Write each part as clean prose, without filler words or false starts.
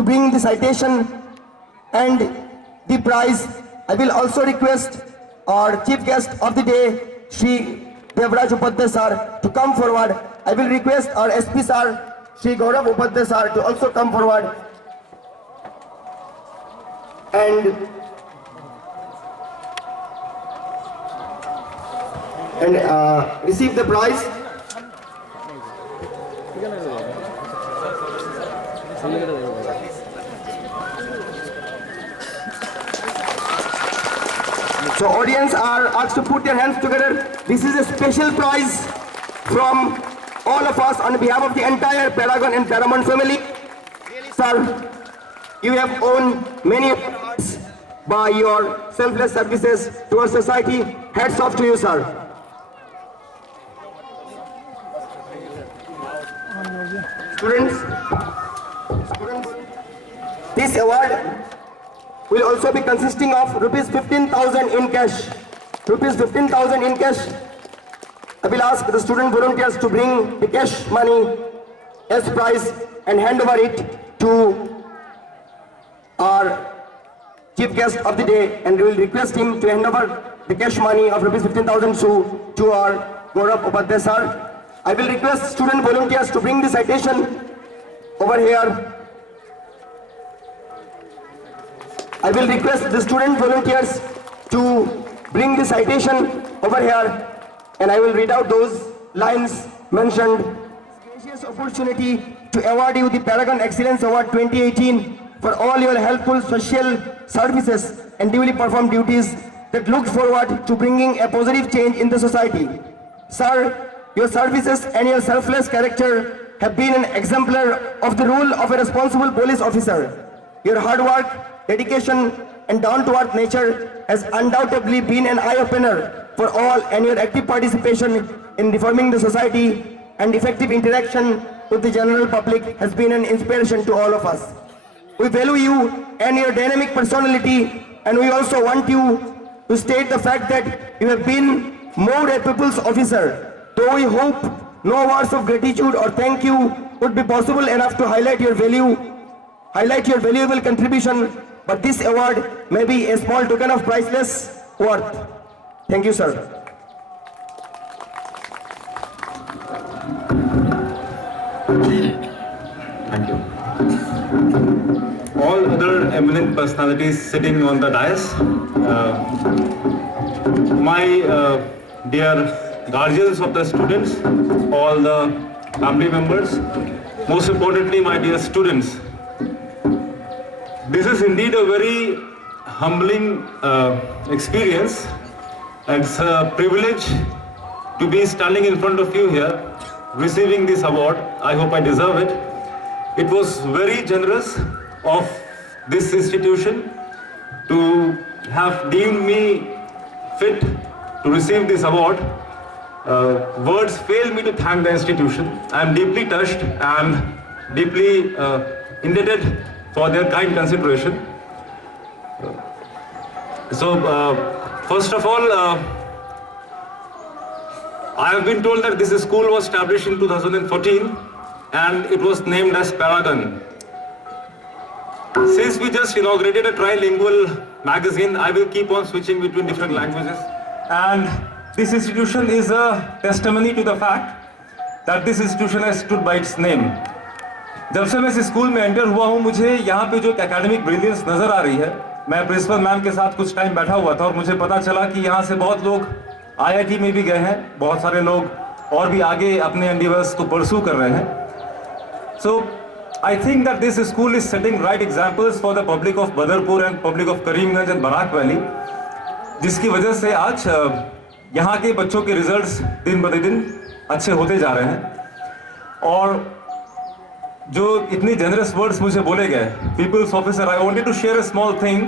to bring the citation and the prize. I will also request our chief guest of the day, Shri Devraj Upadhyay sir, to come forward. I will request our SP sir, Shri Gaurav Upadhyay sir, to also come forward and receive the prize. So audience are asked to put their hands together. This is a special prize from all of us on behalf of the entire Paragon and Paramount family. Sir, you have won many awards by your selfless services to our society. Hats off to you, sir. Students, this award will also be consisting of rupees 15,000 in cash. Rupees 15,000 in cash. I will ask the student volunteers to bring the cash money as prize and hand over it to our chief guest of the day, and we will request him to hand over the cash money of rupees 15,000 to our Gaurav Upadhyay sir. I will request student volunteers to bring the citation over here. I will request the student volunteers to bring the citation over here, and I will read out those lines mentioned. Gracious opportunity to award you the Paragon Excellence Award 2018 for all your helpful social services and duly performed duties that look forward to bringing a positive change in the society. Sir, your services and your selfless character have been an exemplar of the role of a responsible police officer. Your hard work, dedication and down-to-earth nature has undoubtedly been an eye-opener for all, and your active participation in reforming the society and effective interaction with the general public has been an inspiration to all of us. We value you and your dynamic personality, and we also want you to state the fact that you have been more a people's officer. Though we hope no words of gratitude or thank you would be possible enough to highlight your valuable contribution, but this award may be a small token of priceless worth. Thank you, sir. Thank you. All other eminent personalities sitting on the dais, my dear guardians of the students, all the family members, most importantly my dear students, this is indeed a very humbling experience. It's a privilege to be standing in front of you here, receiving this award. I hope I deserve it. It was very generous of this institution to have deemed me fit to receive this award. Words fail me to thank the institution. I am deeply touched and deeply indebted for their kind consideration. First of all, I have been told that this school was established in 2014 and it was named as Paragon. Since we just inaugurated a trilingual magazine, I will keep on switching between different languages. And this institution is a testimony to the fact that this institution has stood by its name. जब से मैं इस school में enter हुआ हूँ, मुझे यहाँ पे जो एकेडमिक ब्रिलियंस नज़र आ रही है, मैं प्रिंसिपल मैम के साथ कुछ टाइम बैठा हुआ था और मुझे पता चला कि यहाँ से बहुत लोग IIT में भी गए हैं, बहुत सारे लोग और भी आगे अपने एंडिवर्स को परस्यू कर रहे हैं. So I think that this school is setting right examples for the public of Badarpur and public of Karimganj and Barak Valley, जिसकी वजह से आज यहाँ के बच्चों के रिजल्ट्स दिन ब दिन अच्छे होते जा रहे हैं. और जो इतनी जेनरस वर्ड्स मुझे बोले गए, people's officer, I wanted to share a small thing.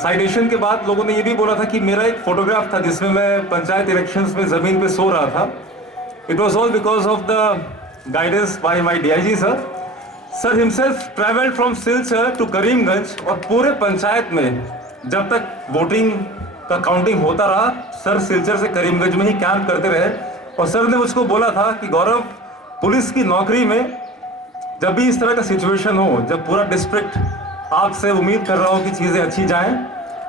Citation के बाद लोगों ने ये भी बोला था कि मेरा एक फोटोग्राफ था जिसमें मैं पंचायत इलेक्शंस में ज़मीन पे सो रहा था. It was all because of the guidance by my DIG sir. Sir himself travelled from Silchar to Karimganj, और पूरे पंचायत में जब तक वोटिंग का काउंटिंग होता रहा, सर सिलचर से करीमगंज में ही कैंप करते रहे. और सर ने मुझको बोला था कि गौरव, पुलिस की नौकरी में जब भी इस तरह का सिचुएशन हो, जब पूरा डिस्ट्रिक्ट आपसे उम्मीद कर रहा हो कि चीज़ें अच्छी जाएं,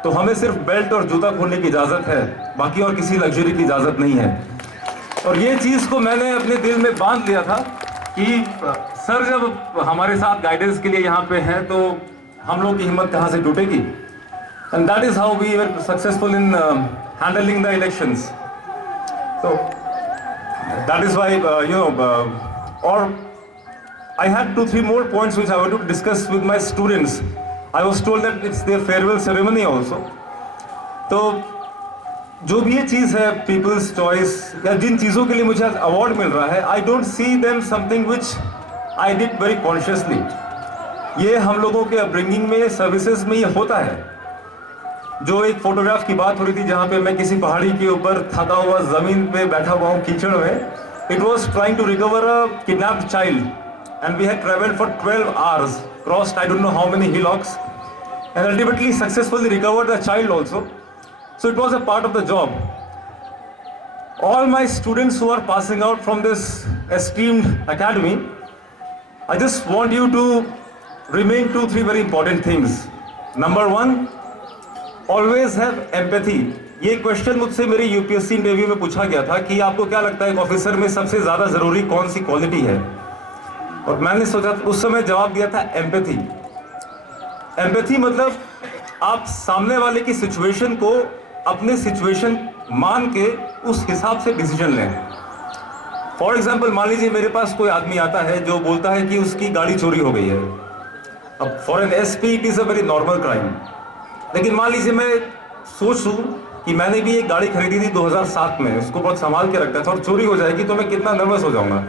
तो हमें सिर्फ बेल्ट और जूता खोलने की इजाज़त है, बाकी और किसी लग्जरी की इजाज़त नहीं है। और ये चीज़ को मैंने अपने दिल में बांध लिया था कि सर जब हमारे साथ गाइडेंस के लिए यहाँ पे हैं, तो हम लोग की हिम्मत कहाँ से टूटेगी। And that is how we were successful in handling the elections. So that is why or I had 2-3 more points which I want to discuss with my students. I was told that it's their farewell ceremony also. तो जो भी ये चीज़ है people's choice या जिन चीज़ों के लिए मुझे अवार्ड मिल रहा है, I don't see them something which I did very consciously. ये हम लोगों के अपब्रिंगिंग में, सर्विसेज में ये होता है। जो एक फोटोग्राफ की बात हो रही थी जहाँ पे मैं किसी पहाड़ी के ऊपर थका हुआ जमीन पे बैठा हुआ हूँ कीचड़ में, it was trying to recover a kidnapped child and we had travelled for 12 hours, crossed I don't know how many hillocks and ultimately successfully recovered the child also. So it was a part of the job. All my students who are passing out from this esteemed academy, I just want you to remain 2-3 very important things. Number 1, always have empathy. ये question मुझसे मेरी UPSC interview में पूछा गया था कि आपको क्या लगता है एक ऑफिसर में सबसे ज़्यादा ज़रूरी कौन सी क्वालिटी है, और मैंने सोचा उस समय जवाब दिया था एम्पैथी. एम्पैथी मतलब आप सामने वाले की सिचुएशन को अपने सिचुएशन मान के उस हिसाब से डिसीजन लें. फॉर एग्जाम्पल मान लीजिए मेरे पास कोई आदमी आता है जो बोलता है कि उसकी गाड़ी चोरी हो गई है. अब for an SP it is a very normal crime. लेकिन मान लीजिए मैं सोचूं कि मैंने भी एक गाड़ी खरीदी थी 2007 में, उसको बहुत संभाल के रखा था और चोरी हो जाएगी तो मैं कितना नर्वस हो जाऊंगा.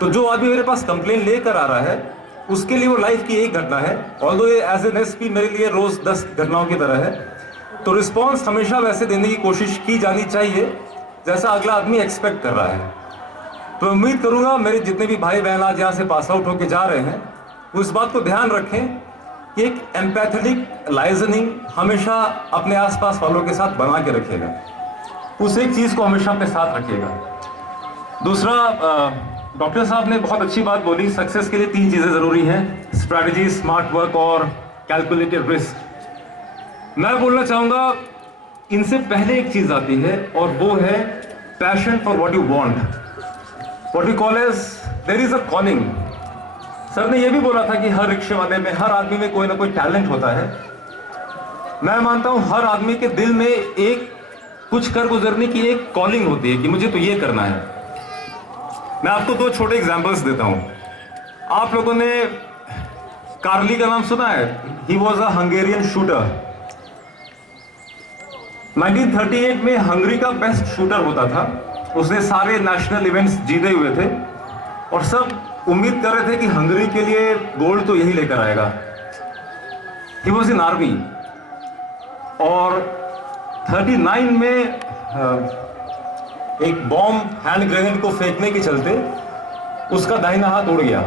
तो जो आदमी मेरे पास कंप्लेन लेकर आ रहा है उसके लिए वो लाइफ की एक घटना है, ऑल्दो ये एज एन एसपी मेरे लिए रोज 10 घटनाओं की तरह है. तो रिस्पॉन्स हमेशा वैसे देने की कोशिश की जानी चाहिए जैसा अगला आदमी एक्सपेक्ट कर रहा है. तो उम्मीद करूंगा मेरे जितने भी भाई बहन आज यहाँ से पास आउट होकर जा रहे हैं वो इस बात को ध्यान रखें कि एक एम्पैथेटिक लाइजनिंग हमेशा अपने आसपास वालों के साथ बना के रखेगा. उस एक चीज़ को हमेशा अपने साथ रखिएगा. दूसरा, डॉक्टर साहब ने बहुत अच्छी बात बोली, सक्सेस के लिए 3 चीज़ें ज़रूरी हैं, स्ट्रैटेजी, स्मार्ट वर्क और कैलकुलेटेड रिस्क. मैं बोलना चाहूँगा इनसे पहले एक चीज़ आती है और वो है passion for what you want, what we call as there is a calling. Sir ने यह भी बोला था कि हर रिक्शे वाले में, हर आदमी में कोई ना कोई टैलेंट होता है. मैं मानता हूँ हर आदमी के दिल में एक कुछ कर गुजरने की एक कॉलिंग होती है कि मुझे तो ये करना है. मैं आपको 2 छोटे एग्जाम्पल्स देता हूँ. आप लोगों ने कार्ली का नाम सुना है? He was a Hungarian shooter. 1938 में हंगरी का बेस्ट शूटर होता था. उसने सारे नेशनल इवेंट्स जीते हुए थे और सब उम्मीद कर रहे थे कि हंगरी के लिए गोल्ड तो यही लेकर आएगा. ही वॉज इन आर्मी और 39 में एक बॉम्ब हैंड ग्रेनेड को फेंकने के चलते उसका दाहिना हाथ उड़ गया.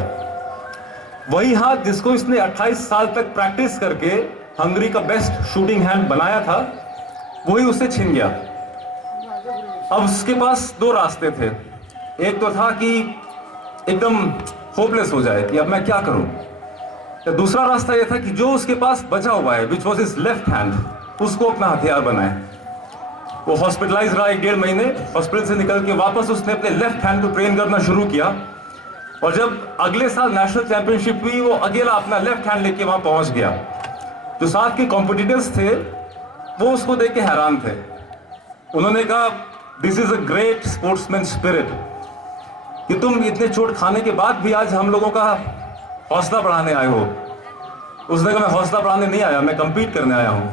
वही हाथ जिसको इसने 28 साल तक प्रैक्टिस करके हंगरी का बेस्ट शूटिंग हैंड बनाया था, वही उससे छिन गया. अब उसके पास 2 रास्ते थे. एक तो था कि एकदम होपलेस हो जाए कि अब मैं क्या करूं. तो दूसरा रास्ता यह था कि जो उसके पास बचा हुआ है, which was his left hand, उसको अपना हथियार बनाए. वो हॉस्पिटलाइज रहा 1-1.5 महीने. हॉस्पिटल से निकल के वापस उसने अपने लेफ्ट हैंड को ट्रेन करना शुरू किया और जब अगले साल नेशनल चैंपियनशिप हुई वो अकेला अपना लेफ्ट हैंड लेके वहां पहुंच गया. जो साथ के कॉम्पिटिटर्स थे वो उसको देख के हैरान थे. उन्होंने कहा this is a great sportsman spirit, कि तुम इतने चोट खाने के बाद भी आज हम लोगों का हौसला बढ़ाने आए हो. उसने कहा मैं हौसला बढ़ाने नहीं आया, मैं कंपीट करने आया हूं.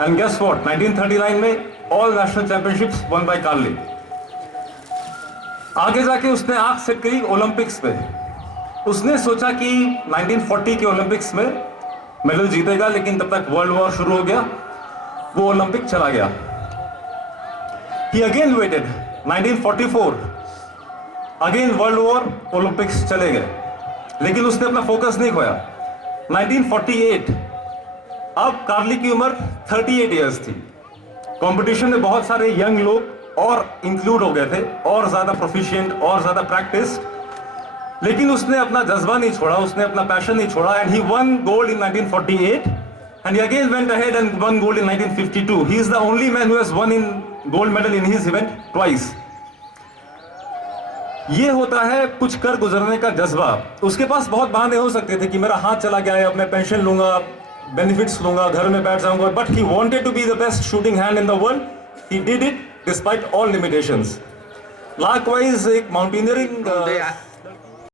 एंड गेस व्हाट, 1939 में all national championships won by Carly. आगे जाके उसने आंख सेट करी ओलंपिक्स पे. उसने सोचा कि 1940 के ओलंपिक्स में मेडल जीतेगा, लेकिन तब तक वर्ल्ड वॉर शुरू हो गया. वो ओलंपिक चला गया. He again waited. 1944 again world war, Olympics चले गए, लेकिन उसने अपना फोकस नहीं खोया. 1948 अब कार्ली की उम्र 38 इयर्स थी. कंपटीशन में बहुत सारे यंग लोग और इंक्लूड हो गए थे, और ज्यादा प्रोफिशिएंट और ज्यादा प्रैक्टिस. लेकिन उसने अपना जज्बा नहीं छोड़ा, उसने अपना पैशन नहीं छोड़ा, and he one gold in 1948 and he again went ahead and won gold in 1952. He is the only man who has won in gold medal in his event twice. ये होता है कुछ कर गुजरने का जज्बा। उसके पास बहुत बहाने हो सकते थे कि मेरा हाथ चला गया है, अब मैं पेंशन लूंगा, बेनिफिट्स लूंगा, घर में बैठ जाऊंगा, but he wanted to be the best shooting hand in the world. He did it despite all limitations. Likewise, एक माउंटेनियरिंग